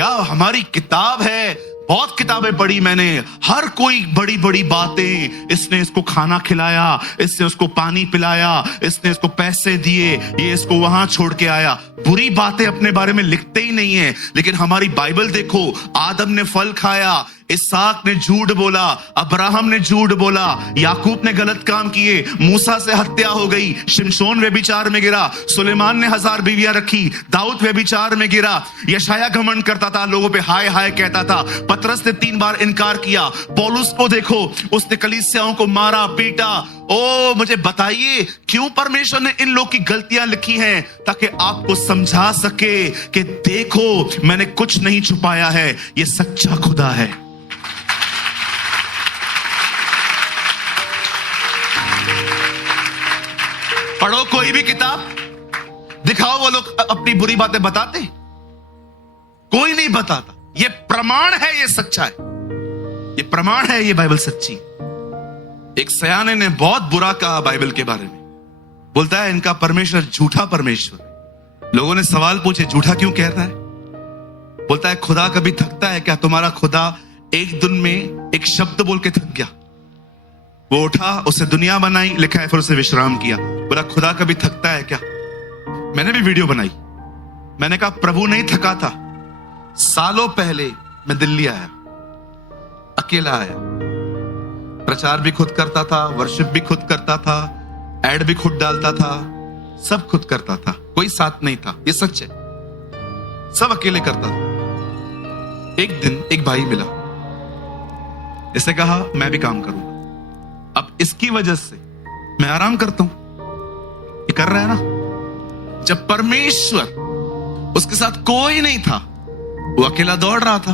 क्या हमारी किताब है, बहुत किताबें पढ़ी मैंने, हर कोई बड़ी बड़ी बातें, इसने इसको खाना खिलाया, इसने उसको पानी पिलाया, इसने इसको पैसे दिए, ये इसको वहां छोड़ के आया। बुरी बातें अपने बारे में लिखते ही नहीं है। लेकिन हमारी बाइबल देखो, आदम ने फल खाया, इसहाक ने झूठ बोला, अब्राहम ने झूठ बोला, याकूब ने गलत काम किए, मूसा से हत्या हो गई, शिमशोन व्यभिचार में गिरा, सुलेमान ने 1000 बीवियां रखी, दाऊद व्यभिचार में गिरा, यशाया घमंड करता था, लोगों पे हाय हाय कहता था, पतरस ने 3 बार इनकार किया, पौलुस को देखो, उसने कलीसियाओं को मारा पीटा। ओ मुझे बताइए क्यों परमेश्वर ने इन लोग की गलतियां लिखी हैं? ताकि आपको समझा सके कि देखो मैंने कुछ नहीं छुपाया है, ये सच्चा खुदा है। पढ़ो कोई भी किताब, दिखाओ वो लोग अपनी बुरी बातें बताते, कोई नहीं बताता। ये प्रमाण है, ये सच्चा है, ये प्रमाण है, ये बाइबल सच्ची। एक सयाने ने बहुत बुरा कहा बाइबल के बारे में, बोलता है इनका परमेश्वर झूठा परमेश्वर। लोगों ने सवाल पूछे झूठा क्यों कह रहा है? बोलता है खुदा कभी थकता है क्या? तुम्हारा खुदा एक दिन में एक शब्द बोल के थक गया, वो उठा, उससे दुनिया बनाई, लिखा है, फिर उसे विश्राम किया। बोला खुदा कभी थकता है क्या? मैंने भी वीडियो बनाई, मैंने कहा प्रभु नहीं थका था। सालों पहले मैं दिल्ली आया, अकेला आया, प्रचार भी खुद करता था, वर्शिप भी खुद करता था, एड भी खुद डालता था, सब खुद करता था, कोई साथ नहीं था, ये सच है, सब अकेले करता था। एक दिन एक भाई मिला, इसने कहा मैं भी काम करूंगा। अब इसकी वजह से मैं आराम करता हूं, ये कर रहा है ना। जब परमेश्वर उसके साथ कोई नहीं था, वो अकेला दौड़ रहा था,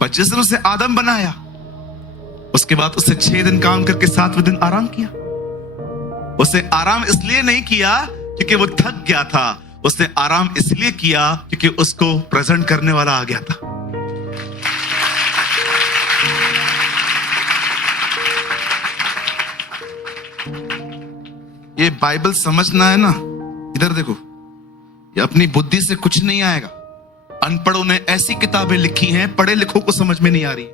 पर जिस दिन उसे आदम बनाया, उसके बाद उसने 6 दिन काम करके 7वें दिन आराम किया। उसने आराम इसलिए नहीं किया क्योंकि वो थक गया था, उसने आराम इसलिए किया क्योंकि उसको प्रेजेंट करने वाला आ गया था। ये बाइबल समझना है ना, इधर देखो, ये अपनी बुद्धि से कुछ नहीं आएगा। अनपढ़ों ने ऐसी किताबें लिखी हैं, पढ़े लिखों को समझ में नहीं आ रही।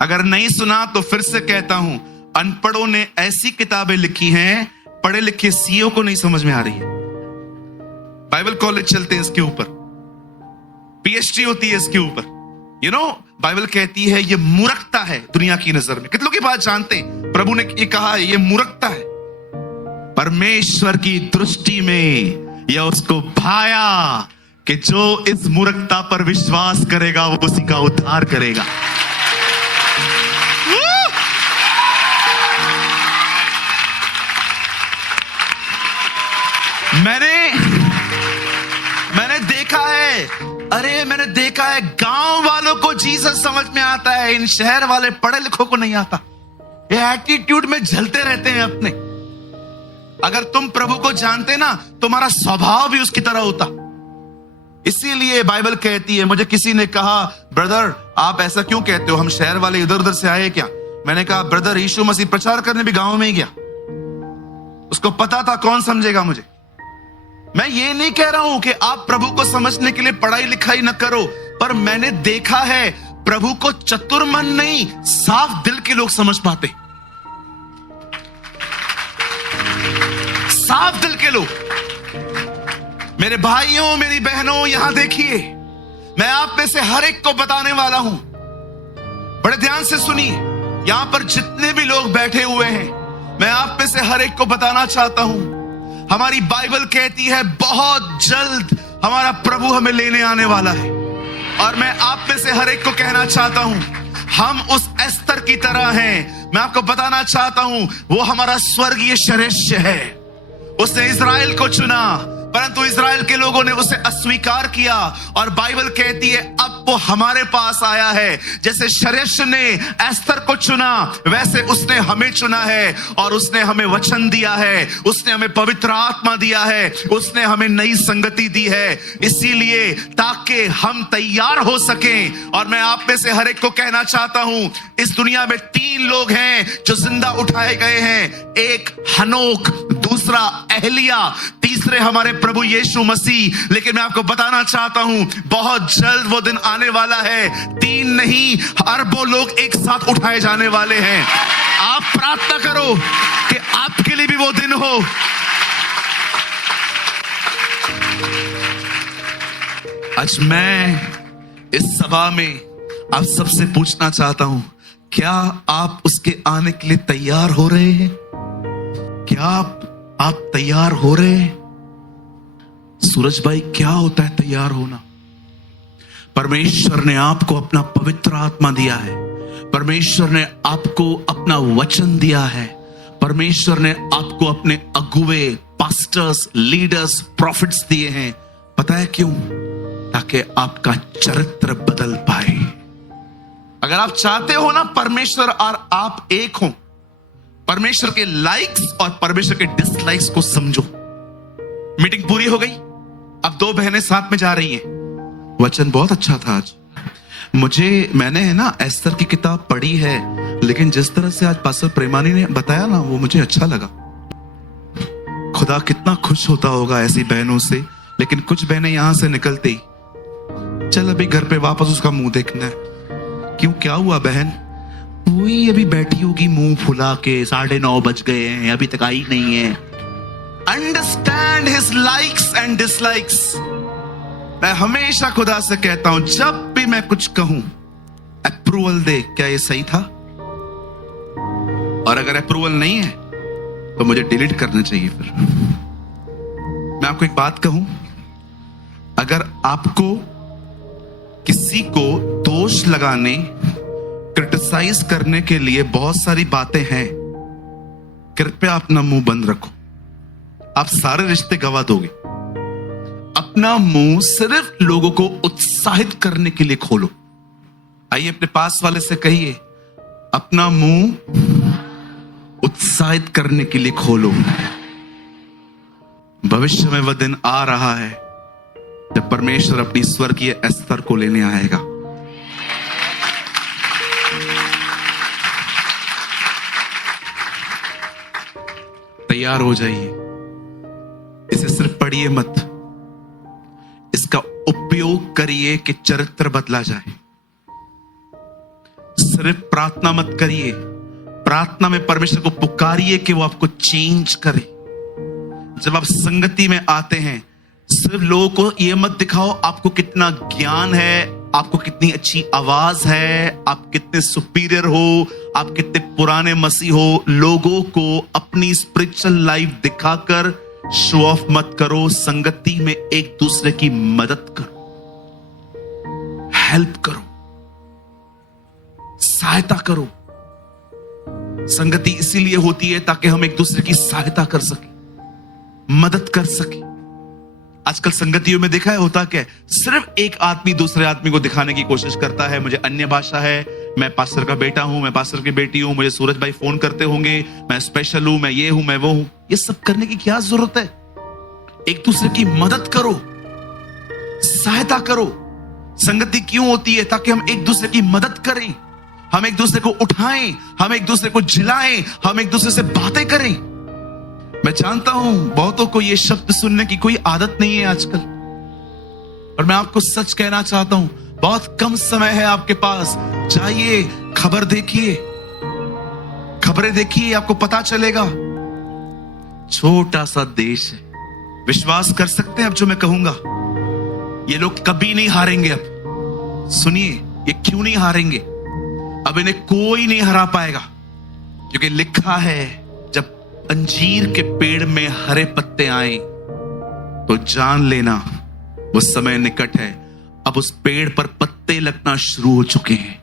अगर नहीं सुना तो फिर से कहता हूं, अनपढ़ों ने ऐसी किताबें लिखी हैं, पढ़े लिखे सीईओ को नहीं समझ में आ रही है। बाइबल कॉलेज चलते हैं इसके ऊपर, पीएचडी होती है इसके ऊपर। यू नो, बाइबल कहती है ये मूर्खता है दुनिया की नजर में। कितने लोग ये बात जानते हैं? प्रभु ने ये कहा है ये मूर्खता है, परमेश्वर की दृष्टि में यह उसको भाया कि जो इस मूर्खता पर विश्वास करेगा वो उसी का उद्धार करेगा। मैंने देखा है, अरे मैंने देखा है, गांव वालों को जीसस समझ में आता है, इन शहर वाले पढ़े लिखों को नहीं आता। ये एटीट्यूड में झलते रहते हैं अपने। अगर तुम प्रभु को जानते ना, तुम्हारा स्वभाव भी उसकी तरह होता। इसीलिए बाइबल कहती है, मुझे किसी ने कहा ब्रदर आप ऐसा क्यों कहते हो, हम शहर वाले इधर उधर से आए क्या? मैंने कहा ब्रदर यीशु मसीह प्रचार करने भी गांव में ही गया, उसको पता था कौन समझेगा मुझे। मैं ये नहीं कह रहा हूं कि आप प्रभु को समझने के लिए पढ़ाई लिखाई न करो, पर मैंने देखा है प्रभु को चतुर मन नहीं, साफ दिल के लोग समझ पाते, साफ दिल के लोग। मेरे भाइयों मेरी बहनों, यहां देखिए, मैं आप में से हर एक को बताने वाला हूं, बड़े ध्यान से सुनिए। यहां पर जितने भी लोग बैठे हुए हैं, मैं आप में से हर एक को बताना चाहता हूं, हमारी बाइबल कहती है बहुत जल्द हमारा प्रभु हमें लेने आने वाला है। और मैं आप में से हर एक को कहना चाहता हूं, हम उस एस्तर की तरह हैं। मैं आपको बताना चाहता हूं, वो हमारा स्वर्गीय श्रेष्ठ है। उसने इजराइल को चुना, परंतु इजराइल के लोगों ने उसे अस्वीकार किया, और बाइबल कहती है अब वो हमारे पास आया है। जैसे श्रेष्ठ ने एस्तर को चुना, वैसे उसने हमें चुना है, और उसने हमें वचन दिया है, उसने हमें पवित्र आत्मा दिया है, उसने हमें नई संगति दी है, इसीलिए ताकि हम तैयार हो सकें। और मैं आप में से हर एक को कहना चाहता हूं, इस दुनिया में 3 लोग हैं जो जिंदा उठाए गए हैं, एक हनोक, दूसरा दूसरा एलिया, तीसरे हमारे प्रभु यीशु मसीह। लेकिन मैं आपको बताना चाहता हूं, बहुत जल्द वो दिन आने वाला है, 3 नहीं अरबों लोग एक साथ उठाए जाने वाले हैं। आप प्रार्थना करो कि आपके लिए भी वो दिन हो। आज मैं इस सभा में आप सबसे पूछना चाहता हूं, क्या आप उसके आने के लिए तैयार हो रहे हैं? क्या आप तैयार हो रहे हैं? सूरज भाई, क्या होता है तैयार होना? परमेश्वर ने आपको अपना पवित्र आत्मा दिया है, परमेश्वर ने आपको अपना वचन दिया है, परमेश्वर ने आपको अपने अगुवे, पास्टर्स, लीडर्स, प्रॉफिट्स दिए हैं। पता है क्यों? ताकि आपका चरित्र बदल पाए। अगर आप चाहते हो ना परमेश्वर और आप एक हो, परमेश्वर के लाइक्स और परमेश्वर के डिसलाइक्स को समझो। मीटिंग पूरी हो गई, अब 2 बहनें साथ में जा रही हैं। वचन बहुत अच्छा था आज। मैंने है ना एस्तर की किताब पढ़ी है, लेकिन जिस तरह से आज पास्टर प्रेमानी ने बताया ना, वो मुझे अच्छा लगा। खुदा कितना खुश होता होगा ऐसी बहनों से। लेकिन कुछ बहनें यहां से निकलते ही, चल अभी घर पे वापस उसका मुंह देखना है। क्यों, क्या हुआ बहन? वही अभी बैठी होगी मुंह फुला के, 9:30 बज गए हैं, अभी तक आई नहीं है। Understand his likes and dislikes. मैं हमेशा खुदा से कहता हूं, जब भी मैं कुछ कहूं, अप्रूवल दे, क्या ये सही था? और अगर अप्रूवल नहीं है तो मुझे डिलीट करना चाहिए। फिर मैं आपको एक बात कहूं, अगर आपको किसी को दोष लगाने, क्रिटिसाइज करने के लिए बहुत सारी बातें हैं, कृपया अपना मुंह बंद रखो। आप सारे रिश्ते गंवा दोगे। अपना मुंह सिर्फ लोगों को उत्साहित करने के लिए खोलो। आइए अपने पास वाले से कहिए, अपना मुंह उत्साहित करने के लिए खोलो। भविष्य में वह दिन आ रहा है जब परमेश्वर अपनी स्वर्गीय एस्तर को लेने आएगा। तैयार हो जाइए। इसे सिर्फ पढ़िए मत, इसका उपयोग करिए कि चरित्र बदला जाए। सिर्फ प्रार्थना मत करिए, प्रार्थना में परमेश्वर को पुकारिए कि वो आपको चेंज करे। जब आप संगति में आते हैं, सिर्फ लोगों को ये मत दिखाओ आपको कितना ज्ञान है, आपको कितनी अच्छी आवाज है, आप कितने सुपीरियर हो, आप कितने पुराने मसीह हो। लोगों को अपनी स्पिरिचुअल लाइफ दिखाकर शो ऑफ मत करो। संगति में एक दूसरे की मदद करो, हेल्प करो, सहायता करो। संगति इसीलिए होती है ताकि हम एक दूसरे की सहायता कर सके, मदद कर सके। आजकल संगतियों में देखा है होता क्या है, सिर्फ एक आदमी दूसरे आदमी को दिखाने की कोशिश करता है, मुझे अन्य भाषा है, मैं पास्टर का बेटा हूं, मैं पास्टर की बेटी हूं, मुझे सूरज भाई फोन करते होंगे, मैं स्पेशल हूं, मैं ये हूं, मैं वो हूं। ये सब करने की क्या जरूरत है? एक दूसरे की मदद करो, सहायता करो। संगति क्यों होती है? ताकि हम एक दूसरे की मदद करें, हम एक दूसरे को उठाएं, हम एक दूसरे को जिलाएं, हम एक दूसरे से बातें करें। मैं जानता हूं बहुतों को ये शब्द सुनने की कोई आदत नहीं है आजकल, और मैं आपको सच कहना चाहता हूं, बहुत कम समय है आपके पास। जाइए, खबर देखिए, खबरें देखिए, आपको पता चलेगा। छोटा सा देश है, विश्वास कर सकते हैं अब जो मैं कहूंगा? ये लोग कभी नहीं हारेंगे। अब सुनिए, ये क्यों नहीं हारेंगे? अब इन्हें कोई नहीं हरा पाएगा, क्योंकि लिखा है जब अंजीर के पेड़ में हरे पत्ते आए तो जान लेना वो समय निकट है। अब उस पेड़ पर पत्ते लगना शुरू हो चुके हैं,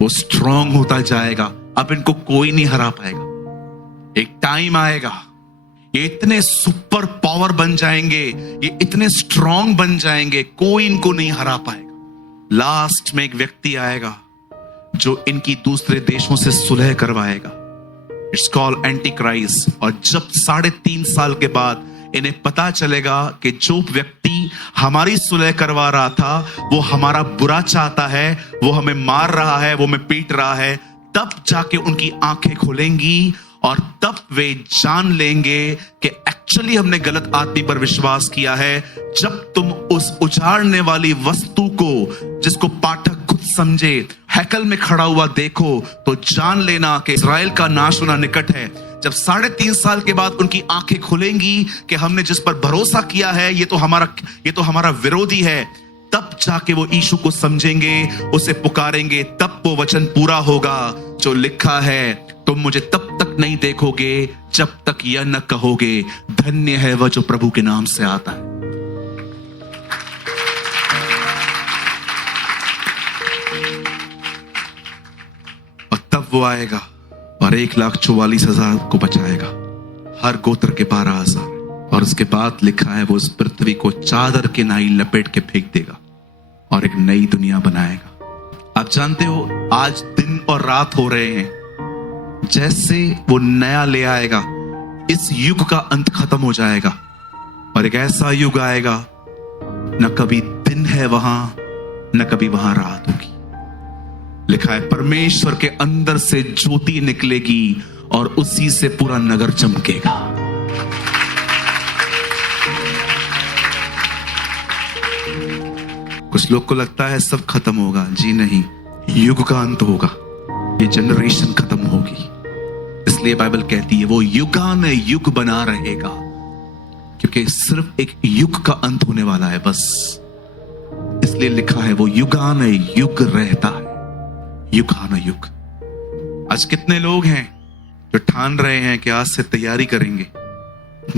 वो स्ट्रांग होता जाएगा। अब इनको कोई नहीं हरा पाएगा। एक टाइम आएगा, ये इतने सुपर पावर बन जाएंगे, ये इतने स्ट्रांग बन जाएंगे, कोई इनको नहीं हरा पाएगा। लास्ट में एक व्यक्ति आएगा जो इनकी दूसरे देशों से सुलह करवाएगा। It's called anti Christ. और जब 3.5 साल के बाद इन्हें पता चलेगा कि जो व्यक्ति हमारी सुलह करवा रहा था वो हमारा बुरा चाहता है, वो हमें मार रहा है, वो हमें पीट रहा है, तब जाके उनकी आंखें खुलेंगी और तब वे जान लेंगे कि एक्चुअली हमने गलत आदमी पर विश्वास किया है। जब तुम उस उजाड़ने वाली वस्तु को, जिसको पाठक खुद समझे, हैकल में खड़ा हुआ देखो, तो जान लेना कि इस्राएल का नाश होना निकट है। जब 3.5 साल के बाद उनकी आंखें खुलेंगी कि हमने जिस पर भरोसा किया है ये तो हमारा विरोधी है, तब जाके वो यीशु को समझेंगे, उसे पुकारेंगे, तब वो वचन पूरा होगा जो लिखा है, तुम मुझे तब तक नहीं देखोगे जब तक यह न कहोगे, धन्य है वह जो प्रभु के नाम से आता है। और तब वो आएगा और 1,44,000 को बचाएगा, हर गोत्र के 12,000। और उसके बाद लिखा है वो इस पृथ्वी को चादर के नाई लपेट के फेंक देगा और एक नई दुनिया बनाएगा। आप जानते हो आज दिन और रात हो रहे हैं, जैसे वो नया ले आएगा, इस युग का अंत खत्म हो जाएगा और एक ऐसा युग आएगा, न कभी दिन है वहां, न कभी वहां रात होगी। लिखा है परमेश्वर के अंदर से ज्योति निकलेगी और उसी से पूरा नगर चमकेगा। कुछ लोग को लगता है सब खत्म होगा, जी नहीं, युग का अंत होगा, ये जनरेशन खत्म होगी। इसलिए बाइबल कहती है वो युगान युग बना रहेगा, क्योंकि सिर्फ एक युग का अंत होने वाला है बस। इसलिए लिखा है वो युगान युग रहता है, युगान युग। आज कितने लोग हैं जो ठान रहे हैं कि आज से तैयारी करेंगे?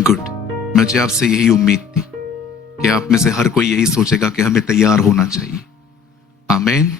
गुड, मुझे आपसे यही उम्मीद थी कि आप में से हर कोई यही सोचेगा कि हमें तैयार होना चाहिए। आमीन।